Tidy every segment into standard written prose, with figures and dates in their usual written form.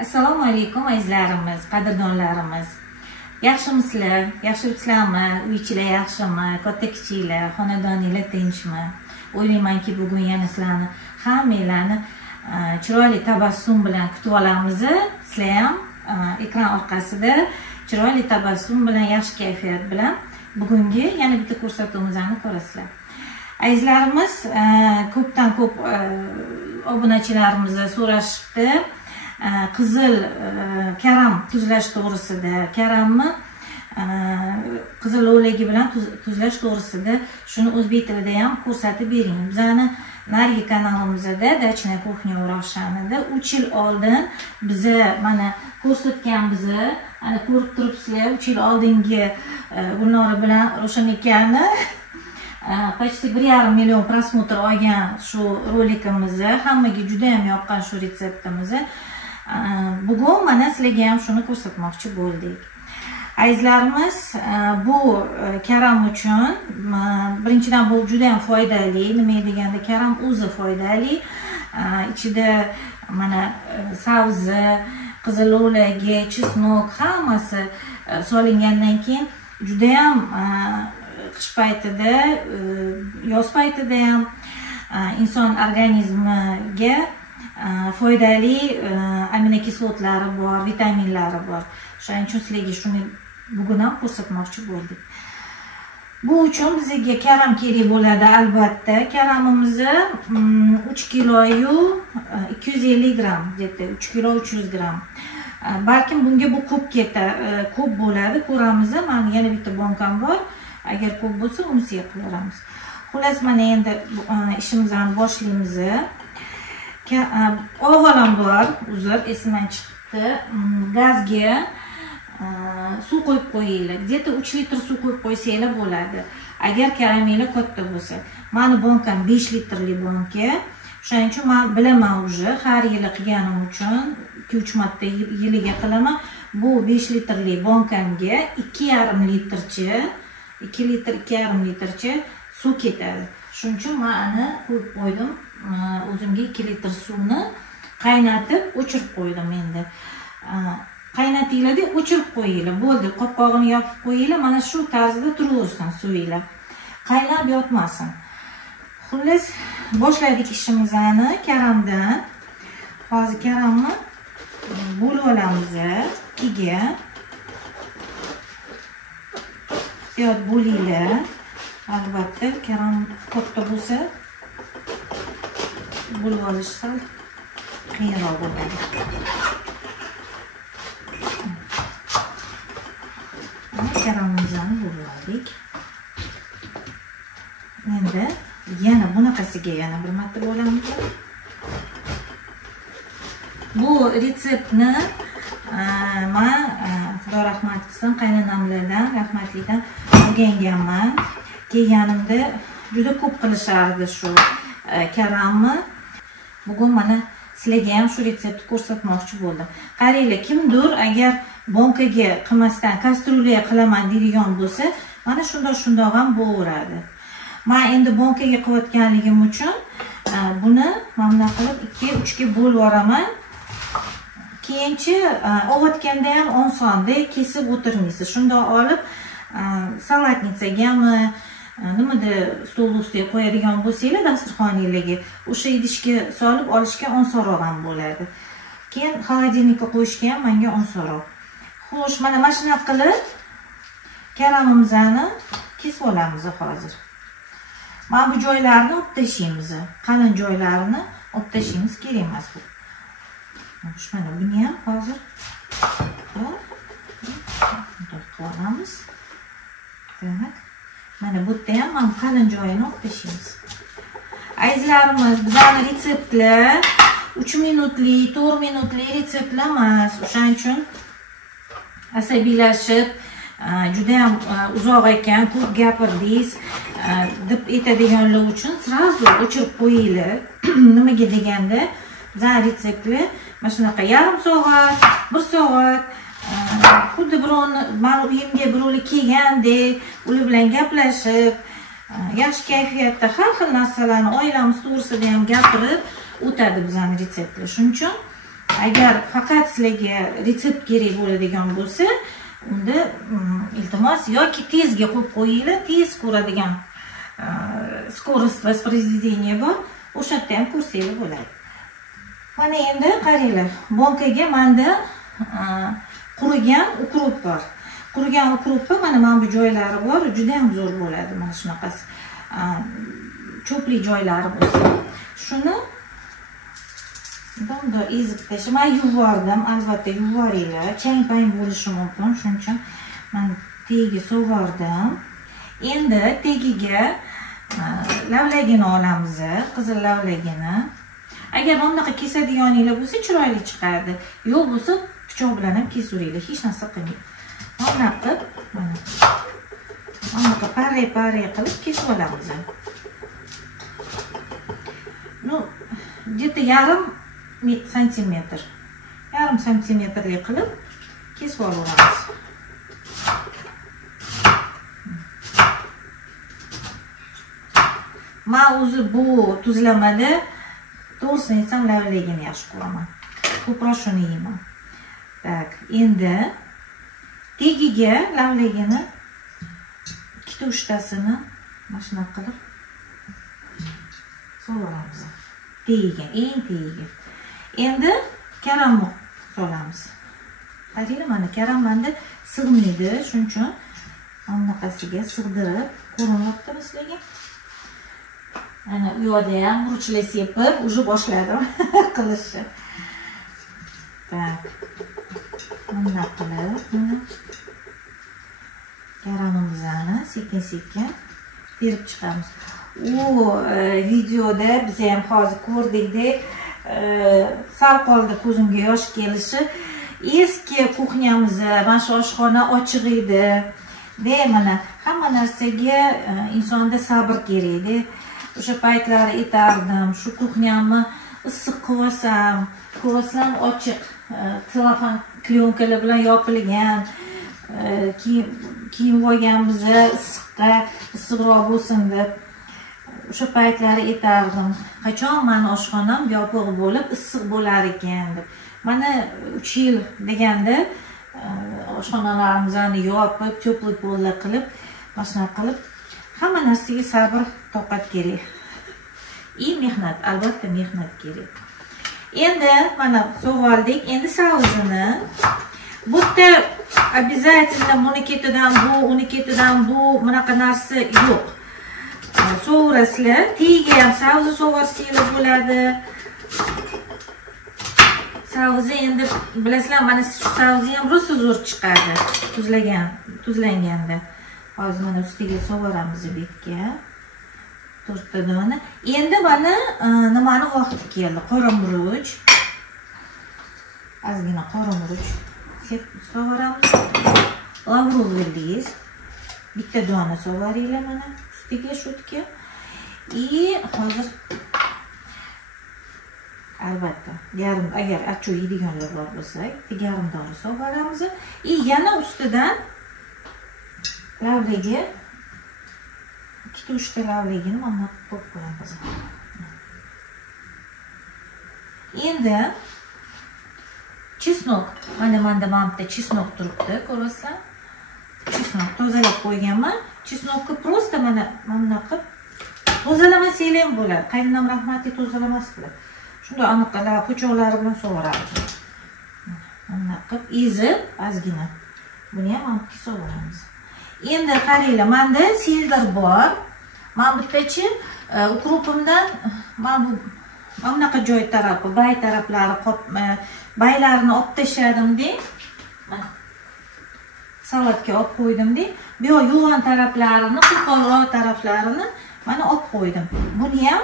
Assalomu alaykum azizlarimiz, qadrdonlarimiz. Yaxshimisizlar? Yaxshimisilarmi? Uychilar yaxshimi? Katta-kichiklar, xonadoninglar tinchmi? O'ylaymanki, bugun yana sizlarni hammalarni chiroyli tabassum bilan kutib olamiz. Sizlar ham ekran orqasida chiroyli tabassum bilan, yaxshi kayfiyat bilan bugungi yana bitta ko'rsatuvimizni ko'rasizlar. Azizlarimiz, ko'pdan ko'p obunachilarimiz so'rashibdi. Qizil karam tuzlash to'g'risida, karamni qizil lo'lagi bilan tuzlash to'g'risida shuni o'zbek tilida ham ko'rsatib bering. Bizani narigi kanalimizda Dachna kuxnya uravshanida 3 yil oldin biza mana ko'rsatganmiz. Ana ko'rib turibsizlar, 3 yil oldingi Gulnora bilan Ravshan akani почти 1,5 million prosmotr olgan shu rolikimizni, hammaga juda ham yoqqan shu retseptimiz. Bugun mana sizlarga ham shuni ko'rsatmoqchi bo'ldik. Azizlarimiz, bu karam uchun birinchidan bu juda ham foydali. Nima deganda karam o'zi foydali. Ichida mana sabzi, qizil lo'lagi, chesnok hammasi solingandan keyin juda ham qish paytida, yoz paytida ham inson organizmiga foydali aminokislotlar bor, vitaminlari bor. Shuning uchun sizlarga shuni bugun ham ko'rsatmoqchi bo'ldik. Bu uchun bizga karam kerak bo'ladi albatta. Karamimizni 3 kiloyu 250 gram, deb 3 kilo 300 gram. Balkim bunga bu ko'p ko'p bo'ladi, ko'ramiz. Mana yana bitta bonkam bor. Agar ko'p bo'lsa, unisiga qilaveramiz. Xullas, mana endi ishimizni boshlaymiz. Avvalambor, uzr, esimdan chiqdi. Gazga suv qo'yib qo'yinglar. Где-то 3 litr suv qo'yib qo'ysanglar bo'ladi. Agar karaminglar katta bo'lsa. Mani bonkam 5 litrli bonka. Shuning uchun men bilaman уже, har yili qilganim uchun 2-3 marta yiliga qilaman. Bu 5 litrli bonkamga 2,5 litrcha 2 litr 2,5 litrcha suv ketadi. Shuning uchun men ani qo'yib qo'ydim. O'zimga 2 litr suvni qaynatib, o'chirib qo'ydim endi. Qaynatinglar-da, o'chirib qo'yinglar. Bo'ldi, qopqog'ini yopib qo'yinglar. Mana shu tarzda turaversin suvinglar. Qaynab yotmasin. Xullas, boshladik ishimizni karamdan. Hozir karamni bo'lib olamiz ikkiga. Ehtiyot bo'linglar. Albatta, karam katta bo'lsa bo'lib olish sal qiyinroq bo'ladi. Karamimizni bo'lib oldik. Endi yana bunaqasiga yana bir marta bo'lamiz. Bu retseptni men Xudo rahmat qilsin, qaynonamlardan, rahmatlidan o'rganganman. Kelganimda juda ko'p qilishardi shu karamni. Bugun mana sizlarga ham shu retseptni ko'rsatmoqchi bo'ldim. Qaranglar, kimdir agar bonkaga qilmasdan kastrulga qilaman deydigan bo'lsa, mana shundoq ham bo'laveradi. Men endi bonkaga qilayotganligim uchun buni mana qilib 2-3 ga bo'lib yuboraman. Keyinchi ovotganda ham osonda kesib o'tirmaysiz. Shundoq olib salatnitsagami, nimada stol ustiga qo'yadigan bo'lsanglar dasturxoningizga, o'sha idishga solib olishga osonroq ham bo'ladi. Keyin xolodilnikka qo'yishga ham menga osonroq. Xo'sh, mana shunday qilib karamimizni kesib olamiz hozir. Mana bu joylarni olib tashlaymiz. Qalin joylarini olib tashlaymiz, kerak emas bu. Mana buni ham hozir qilamiz. Demak, mana bu yerda ham qalin joyini olib tashlaymiz. Azizlarimiz, bizning retseptlar 3 minutli, 4 minutli retseptlar emas. O'shaning uchun asabiylashib, juda ham uzoq ekan, ko'p gapirdingiz deb aytadiganlar uchun sразу o'chirib qo'yinglar. Nimaga deganda, bizning retseptlar mana shunaqa yarim soat, 1 soat, xuddi birovni men uyimga birovlar kelgandek, ular bilan gaplashib, yaxshi kayfiyatda har xil narsalarni oilamiz to'g'risida ham gapirib o'tadi bizning retseptlar. Shuning uchun agar faqat sizlarga retsept kerak bo'ladigan bo'lsa, unda iltimos yoki tezga qo'yib qo'yinglar, tez ko'radigan skorost воспроизведения bor, o'sha yerda ham ko'rsanglar bo'ladi. Mana endi qaranglar, bankaga menda qurigan ukrop bor. Qurigan ukrupni mana bu joylari bor, juda ham zo'r bo'ladi. Mana shunaqasi cho'pli joylari bo'lsa, shuni bunday ezib tashlaman. Yuvardim, albatta yuvaringlar. Chang-pang bo'lishi mumkin, shuning uchun men tagiga sovardim. Endi tagiga lavlagini olamiz, qizil lavlagini. Agar bunaqa kesadiganinglar bo'lsa, chiroyli chiqadi. Yo'q bo'lsa, pichoq bilan ham kesaveringlar, hech narsa qilmaydi. Mana qilib, mana bunaqa pare qilib kesib olamiz. Ну, где-то yarim santimetrli qilib kesib olamiz. Men o'zi bu tuzlamada to'g'risini aytsam lavlagini yaxshi ko'raman. Ko'proq shuni yeyman. Tak, endi tagiga lavlagini ikkita uchtasini mana shunday qilib solamiz. Tagiga, eng tagiga. Endi karamni solamiz. Qaranglar, mana karam menda sig'maydi, shuning uchun mana bunaqasiga sig'dirib ko'rinyaptimi sizlarga? Ana u yerda ham ruchlar sepib, уже boshladim qilishni. Tak. Bunday qilib, mana karamimizni sekin-sekin terib chiqamiz. U videoda biz ham hozir ko'rdikdek, sal qoldi ko'zimga yosh kelishi. Eski kuxnyamiz, mana shu oshxona ochiq edi. Mana hamma narsaga insonda sabr kerak-da. O'sha paytlar aytardim, shu kuxnyamni issiq qilsam ochiq, telefon plyonkalar bilan yopilgan, kiyim olganmiz issiqroq bo'lsin deb. O'sha paytlar aytardim, qachon meni oshxonam yopiq bo'lib, issiq bo'lar ekan deb. Mana 3 yil deganda oshxonalarimizni yopib, teplый polda qilib, mana shunday qilib, hamma narsaga sabr, toqat kerak. Mehnat, albatta mehnat kerak. Endi mana so'valdik. Endi savuzini bu yerda обязательно buni ketidan bu, uni ketidan bu, bunaqa narsa yo'q. So'rasizlar, tagiga ham savuzni so'varsanglar bo'ladi. Savuzi endi bilasizlar, mana shu savuzi ham rosa zo'r chiqadi, tuzlanganda. Hozir mana ustiga so'varamiz betga. 4 ta dona. Endi mana nimani vaqti keldi? Qora murch. Ozgina qora murch so'varamiz. Lavrulli lis. Bitta dona so'varinglar mana ustiga shutga. Hozir albatta yarim, agar achu yeydiganlar bor bo'lsa, yarim dona so'varamiz. Yana ustidan lavlagi 2-3 ta lavligini mana qo'yib qo'yamiz. Endi chesnok, mana bitta chesnok turibdi, ko'rasizlar? Chesnok tozalab qo'yganman. Chesnokni prosta mana bunaqa tozalamasa ham bo'ladi. Qaynonam rahmatli tozalamasdilar. Shunda aniqlar po'choqlari bilan so'varadi. Mana qilib ezib, ozgina. Buni ham olib so'varamiz. Endi qaranglar, menda sildar bor. Men bittachi ukrupimdan men bunaqa joy tarafi, bay taraflari baylarini olib tashladim-da. Mana salatga olib qo'ydim-da. Bu yoq yo'g'on taraflarini, qo'polroq taraflarini mana olib qo'ydim. Buni ham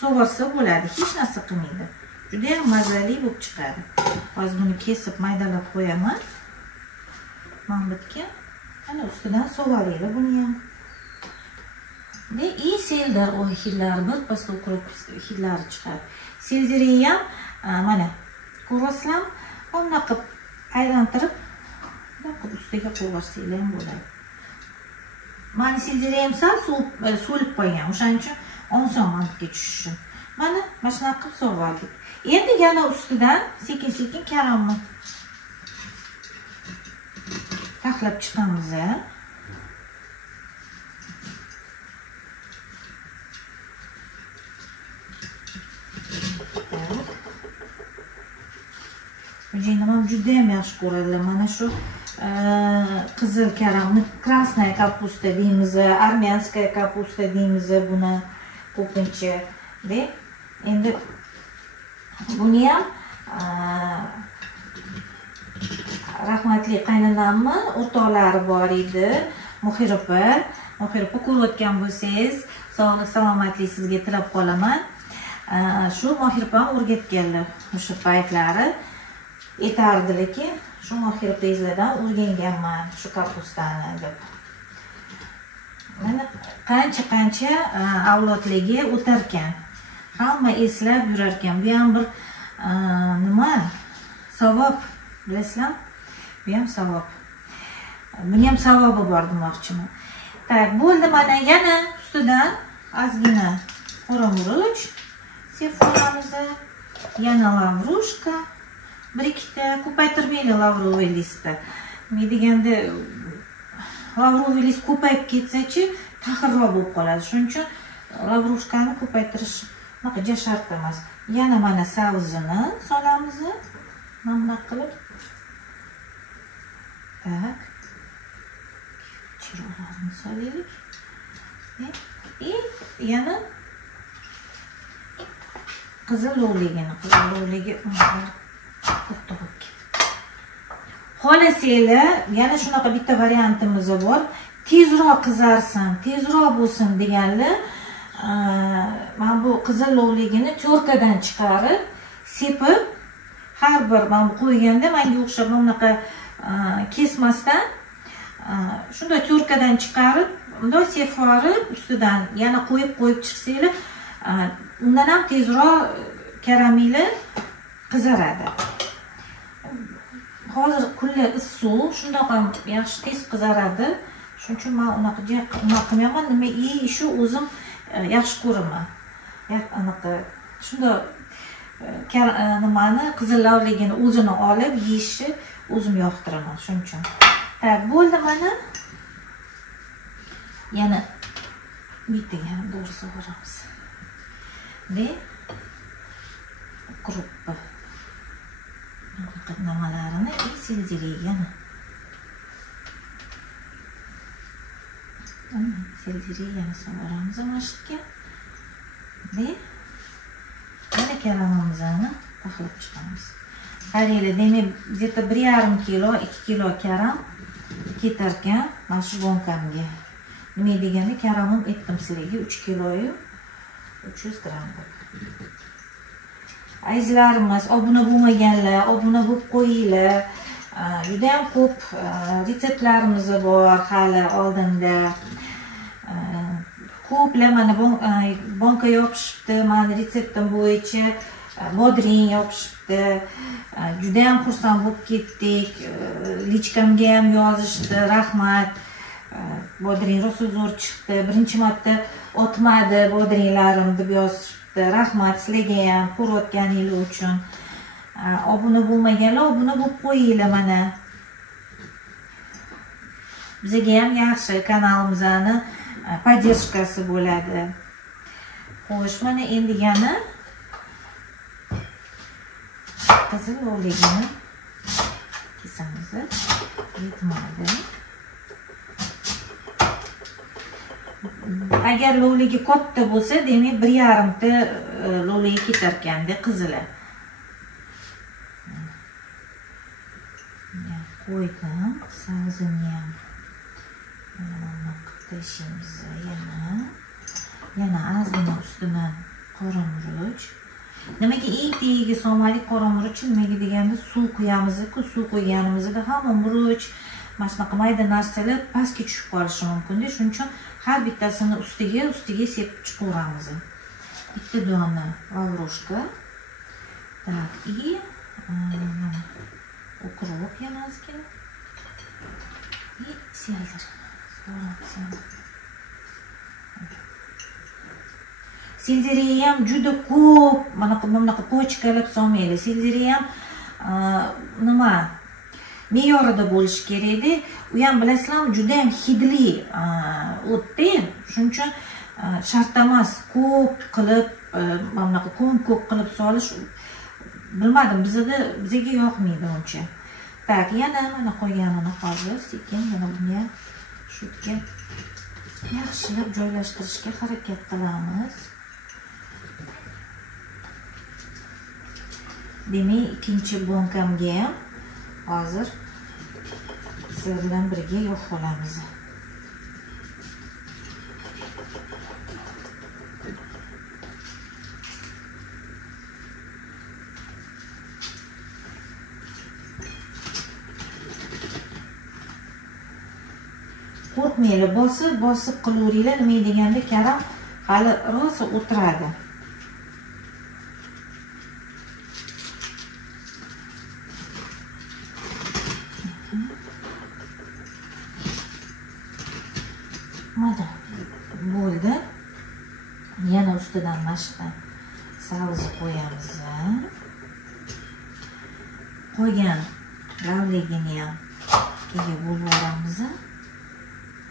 so'varsa bo'ladi, hech narsa qilmaydi. Juda ham mazali bo'lib chiqadi. Hozir buni kesib maydalab qo'yaman. Mana bitgan. Ana ustidan so'varinglar buni ham. Seldar hidlari, bir pasda ukrop hidlari chiqadi. Seldari ham mana ko'rasizlar, bunaqa aylantirib, bunaqa ustiga qo'yvarsanglar ham bo'ladi. Mana seldari ham sal so'lib qo'ygan, o'shaning uchun oson mantiqqa tushishi. Mana shunaqa qilib sog'ardik. Endi yana ustidan sekin-sekin karamni taxlab chiqamiz. Jinim ham juda ham yaxshi ko'radilar. Mana shu qizil karamni krasnaya kapusta deymiz, armyanskaya kapusta deymiz buni ko'pincha. Deb endi buni ham rahmatli qaynonamni o'rtoqlari bor edi. Muhira opa ko'rayotgan bo'lsangiz, sog'lik salomatlik sizga tilab qolaman. Shu Mohira opam o'rgatganlar o'sha paytlari. Aytardilar-ki, shu Mohira opangizlardan o'rganganman shu kapustani deb. Mana qancha avlodlarga o'tarkan. Hamma eslab yurarkan. Bu ham bir nima? Savob, bilasizlar? Bu ham savob. Buni ham savobi bor demoqchiman. Tak, bo'ldi, mana yana ustidan ozgina qora murch sepamiz. Yana lavrushka. Bir ikkita ko'paytirmaylik lavroviy listni. Men deganda lavroviy list ko'payib ketsa-chi, taxirroq bo'lib qoladi. Shuning uchun lavrushkani ko'paytirish naqa shart emas. Yana mana savzini solamiz. Mana bunaqa qilib. Tak. Chiroqlarni solaylik. Yana qizil lovligini xohlasanglar yana shunaqa bitta variantimiz bor. Tezroq qizarsin, tezroq bo'lsin deganlar, men bu qizil lovligini to'rkadan chiqarib, sepib, har bir men qo'yganda menga o'xshab bunaqa kesmasdan shunday to'rkadan chiqarib, bunday sefarib ustidan yana qo'yib chiqsanglar, undan ham tezroq karameli qizaradi. Hozir kunlar issiq, shundoq ham yaxshi tez qizaradi. Shuning uchun men unaqa qilmayman. Nima shu o'zim yaxshi ko'raman. Anaqa shundoq nimani qizil lavligini o'zini olib yeyishni o'zim yoqtiraman. Shuning uchun. Tak, bo'ldi mana. Yana bitta ham doğrusu boramiz. Ve gruppa nimalarni selziriyani solamiz mashqqa ve yana karamimizni taxlab chiqamiz. Qaranglar, demak, где-то 1,5 kilo, 2 kilo karam ketarkan mana shu bonkamga. Nima deganda karamim aytdim sizlarga 3 kiloyu 300 gram. Azizlarimiz, obuna bo'lmaganlar, obuna bo'lib qo'yinglar. Juda ham ko'p retseptlarimiz bor hali oldinda. Ko'plar mana banka yopishibdi, mana retseptim bo'yicha bodring yopishibdi. Juda ham xursand bo'lib ketdik. Lichkamga ham yozishdi, rahmat. Bodring rosa zo'r chiqdi. Birinchi marta otmadi bodringlarim deb yozishibdi. Rahmat sizlarga ham ko'rayotganingiz uchun. Obuna bo'lmaganlar obuna bo'lib qo'yinglar mana. Bizga ham yaxshi kanalimizning podдержкасы bo'ladi. Xo'sh, mana endi yana qizil lovligini kesamiz. Yetmadi. Agar lovligi katta bo'lsa, demak 1,5 ta lovligi ketarkanda qizili. Qo'ydim, savzini ham qilishimiz yana ozgina ustidan qora murch. Nimaga eng tagiga solmaylik qora murch? Nimaga deganda suv quyamiz-ku, suv qo'yganimizda hamma murch, mana shunaqa mayda narsalar pastga tushib qolishi mumkin-da. Shuning uchun har bittasini ustiga sepib chiqaramiz. Bitta dona lavrushka. Так, и укроп yana ozgina. И seldir. Sildiriyi ham juda ko'p, mana bunaqa pochkalab solmaylik. Sildiriyi ham nima me'yorida bo'lishi kerak-da. U ham bilasizlarmi, juda ham hidli o'tda. Shuning uchun shart emas ko'p qilib, mana bunaqa ko'p qilib solish, bilmadim, bizga yoqmaydi uncha. Tak, yana mana qo'yganini hozir sekin yana buni ham shu yerga yaxshilab joylashtirishga harakat qilamiz. Demak, ikkinchi bonkamga ham hozir sizlar bilan birga yo'q qolamiz. Qo'rqmanglar, bosib qilaveringlar. Nima deganda karam hali rosa o'tiradi. Mana bo'ldi. Yana ustidan mashqdan savuz qo'yamiz. Qo'ygan ravligini ham keyin bo'lib olamiz.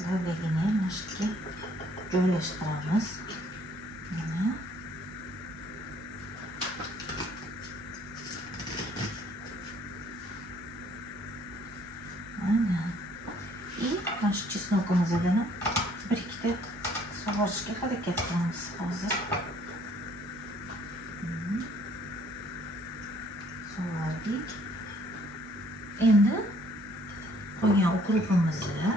Ravligini ham mashqga joylashtiramiz. Mana mana shu chesnokimizdan bir ikkita sug'orishga harakat qilamiz hozir. Sug'ordik. Endi qo'ygan ukrupimizni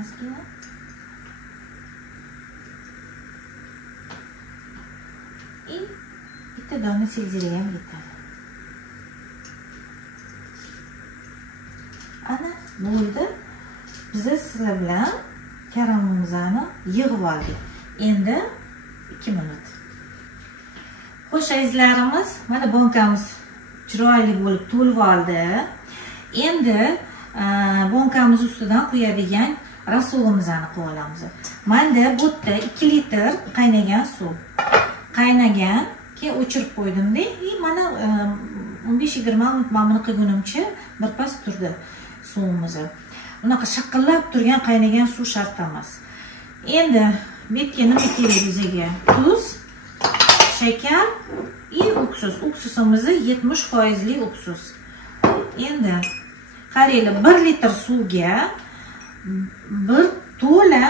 ozgina bitta dona sildiriy ham yetadi. Ana bo'ldi. Biz sizlar bilan karamimizni yig'ib oldik. Endi 2 minut. Xo'sh azizlarimiz, mana bonkamiz chiroyli bo'lib to'lib oldi. Endi bonkamiz ustidan quyadigan rasolimizni qo'yib olamiz. Menda bu yerda 2 litr qaynagan suv. Qaynagan, keyin o'chirib qo'ydim-da. Mana 15-20 minut men buni qilgunimcha birpas turdi suvimiz. Unaqa shaqillab turgan qaynagan suv shart emas. Endi bu yerga nima kerak bizga? Tuz, shakar va uksus. Uksusimiz 70% uksus. Endi qaranglar, 1 litr suvga bir to'la,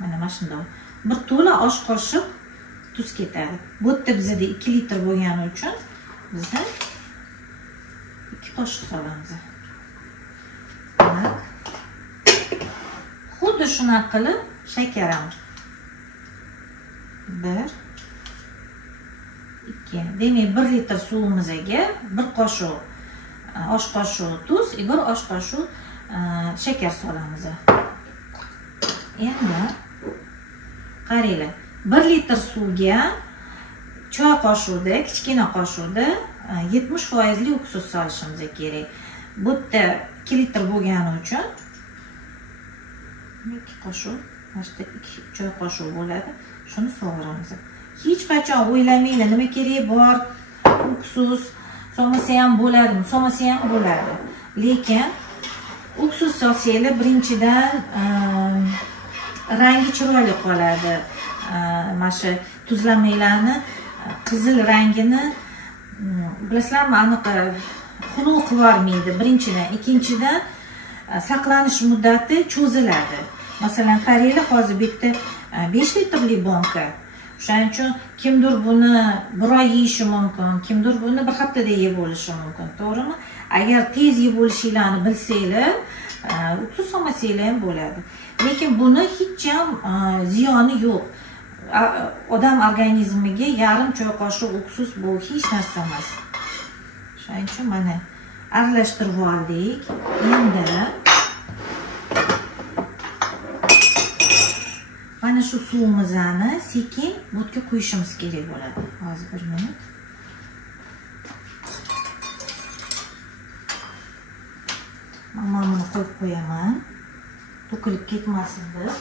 mana shunday, bir to'la osh qoshiq tuz ketadi. Bu yerda bizda 2 litr bo'lgani uchun biz 2 qoshiq solamiz. Xuddi shunaqa qilib shakar ham 1 2. Demak, 1 litr suvimizga 1 qoshiq osh qoshiq tuz va 1 osh qoshiq shakar solamiz. Endi qaranglar, 1 litr suvga choy qoshiqda, kichkina qoshiqda 70% uksus solishimiz kerak. Bu yerda 2 litr bo'lgani uchun 2 qoshiq, mana 2 choy qoshiq bo'ladi. Shuni sovuramiz. Hech qachon o'ylamanglar, nima kerak bor, uksus solmasa ham bo'ladi, solmasa ham bo'ladi. Lekin uksus solsanglar birinchidan rangi chiroyli qoladi. Mana shu tuzlamalarni qizil rangini bilasizlarmi, aniq xunuk qilib yormaydi birinchidan. Ikkinchidan saqlanish muddati cho'ziladi. Masalan, qaranglar, hozir bu yerda 5 litrli banka. O'shaning uchun kimdir buni bir oy yeyishi mumkin, kimdir buni bir haftada yeb olishi mumkin, to'g'rimi? Agar tez yeb olishinglarni bilsanglar, uksus solmasanglar ham bo'ladi. Lekin buni hech ham ziyoni yo'q. Odam organizmiga yarim choy qoshiq uksus bu hech narsa emas. O'shaning uchun mana aralashtirib oldik. Endi mana shu suvimizni sekin bu yerga qo'yishimiz kerak bo'ladi. Hozir 1 minut. Mana buni qo'yib qo'yaman. To'kilib ketmasin deb.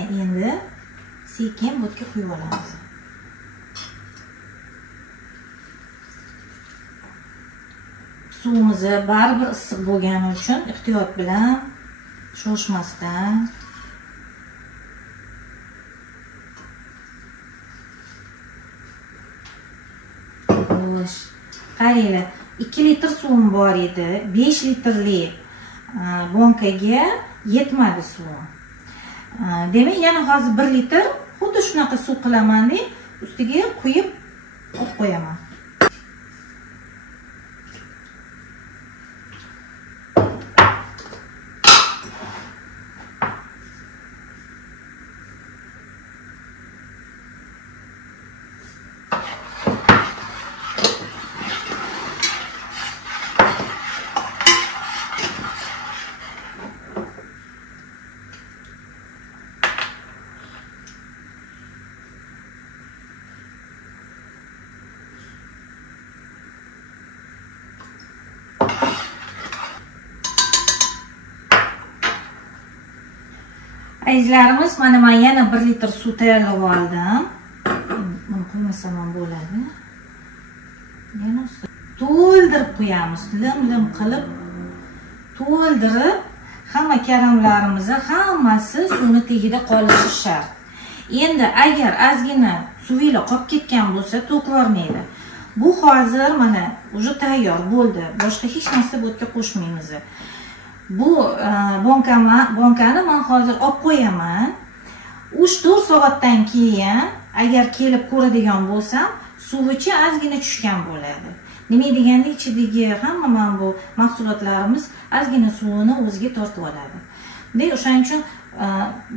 Mana endi sekin bo'tga quyib olamiz. Suvimiz baribir issiq bo'lgani uchun ehtiyot bilan, shoshmasdan qaranglar, 2 litr suvim bor edi. 5 litrli bonkaga yetmadi suvim. Demak, yana hozir 1 litr xuddi shunaqa suv qilaman-da, ustiga quyib olib qo'yaman. Azizlarimiz, mana men yana 1 litr suv tayyorlab oldim. Buni qo'ymasam ham bo'ladi. Yana to'ldirib qo'yamiz. Lim-lim qilib to'ldirib, hamma karamlarimizni hammasi suvni tagida qolishi shart. Endi agar ozgina suvilar qolib ketgan bo'lsa, to'kvormaydi. Bu hozir mana уже tayyor bo'ldi. Boshqa hech narsa bo'tga qo'shmaymiz. Bu bonkani men hozir olib qo'yaman. 3-4 soatdan keyin agar kelib ko'radigan bo'lsam, suvichi ozgina tushgan bo'ladi. Nima deganda ichidagi hamma mana bu mahsulotlarimiz ozgina suvini o'ziga tortib oladi. Deb o'shaning uchun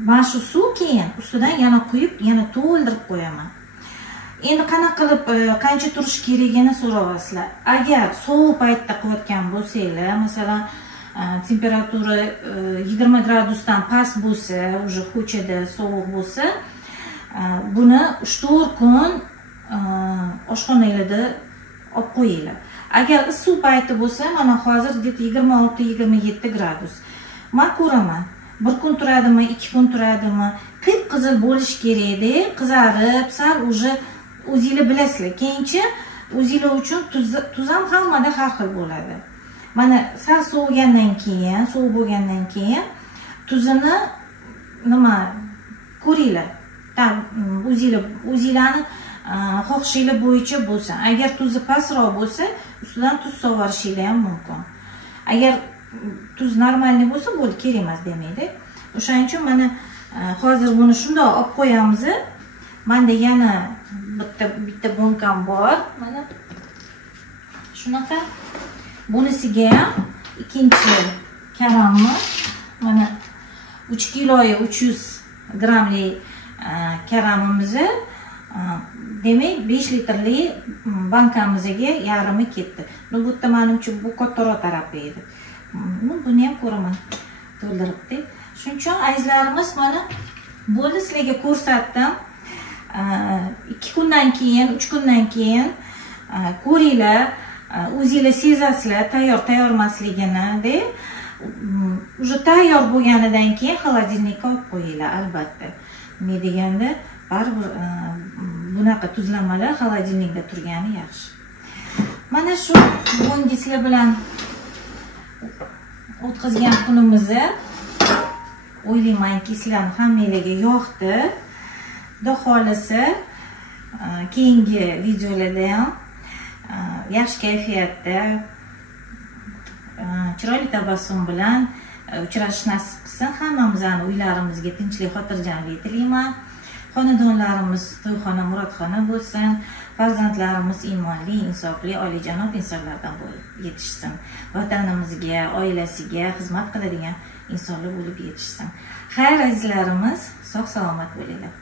mana shu suv keyin ustidan yana quyib, yana to'ldirib qo'yaman. Endi qanaqa qilib qancha turish kerakligini so'rayapsizlar. Agar sovuq paytda qilayotgan bo'lsanglar, masalan, temperatura 20 gradusdan past bo'lsa, уже ko'chada sovuq bo'lsa, buni 3-4 kun oshxonalarda olib qo'yinglar. Agar issiq payti bo'lsa, mana hozir 26-27 gradus. Men ko'raman, 1 kun turadimi, 2 kun turadimi, qip-qizil bo'lish kerak-da, qizarib, sal уже o'zinglar bilasizlar. Keyinchi o'zinglar uchun tuz ham hammada har xil bo'ladi. Mana sal sovigandan keyin, sovuq bo'lgandan keyin tuzini nima ko'ringlar. O'zinglarni xohishinglar bo'yicha bo'lsin. Agar tuzi pastroq bo'lsa, ustidan tuz sovarishingiz ham mumkin. Agar tuz normalniy bo'lsa, bo'ldi, kerak emas demaydi. O'shaning uchun mana hozir buni shunday olib qo'yamiz. Menda yana bitta bonkam bor. Mana shunaqa. Bunisiga ham ikkinchi karamni, mana 3 kiloga 300 gramli karamimizni, demak 5 litrli bankamizga yarmi ketdi. Bu yerda menimcha bu kattaroq tarafi edi. Buni ham ko'raman to'ldiribdi. Shuning uchun azizlarimiz, mana bo'ldi, sizlarga ko'rsatdim. 2 kundan keyin, 3 kundan keyin ko'ringlar. O'zinglar sezasizlar tayyor emasligini deb, уже tayyor bo'lganidan keyin xolodilnikka olib qo'yinglar, albatta. Nima deganda, baribir bunaqa tuzlamalar xolodilnikda turgani yaxshi. Mana shu bugungi sizlar bilan o'tkazgan kunimizni o'ylaymanki, sizlarni hammangizga yoqdi. Xudo xolasa, keyingi videolarda ham yaxshi kayfiyatda, chiroyli tabassum bilan uchrashish nasib qilsin. Hammamizning uylarimizga tinchlik, xotirjamlik tilayman. Xonadonlarimiz to'yxona, murodxona bo'lsin. Farzandlarimiz iymonli, insofli, oliyjanob insonlardan bo'lib yetishsin. Vatanimizga, oilasiga xizmat qiladigan insonlar bo'lib yetishsin. Xayr azizlarimiz, sog' salomat bo'linglar.